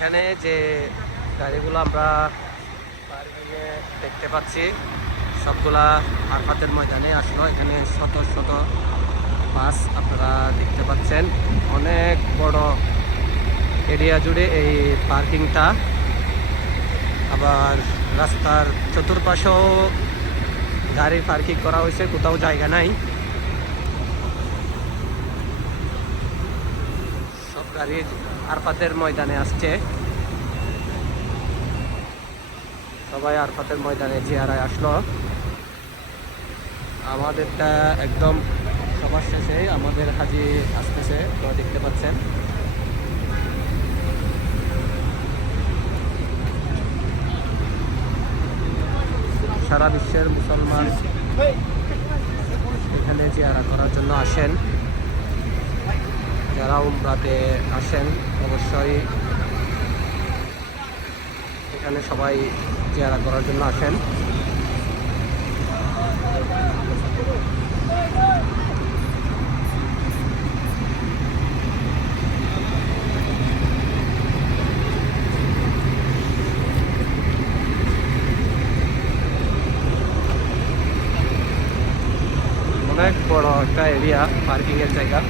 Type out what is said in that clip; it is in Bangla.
এখানে যে গাড়িগুলো আমরা দেখতে পাচ্ছি, সবগুলা আরফাতের ময়দানে আসলো। এখানে শত শত বাস আপনারা দেখতে পাচ্ছেন। অনেক বড় এরিয়া জুড়ে এই পার্কিংটা। আবার রাস্তার চতুর্পাশেও গাড়ি পার্কিং করা হয়েছে, কোথাও জায়গা নাই। সব গাড়ি আরফাতের ময়দানে আসছে। সবাই আরফাতের ময়দানে জিয়ারায় আসলো। আমাদেরটা একদম সবার শেষে আমাদের হাজি আসতেছে তো দেখতে পাচ্ছেন। সারা বিশ্বের মুসলমান এখানে জিয়ারা করার জন্য আসেন। যারা উমরাতে আসেন, অবশ্যই এখানে সবাই জিয়ারা করার জন্য আসেন। অনেক বড় একটা এরিয়া পার্কিংয়ের জায়গা।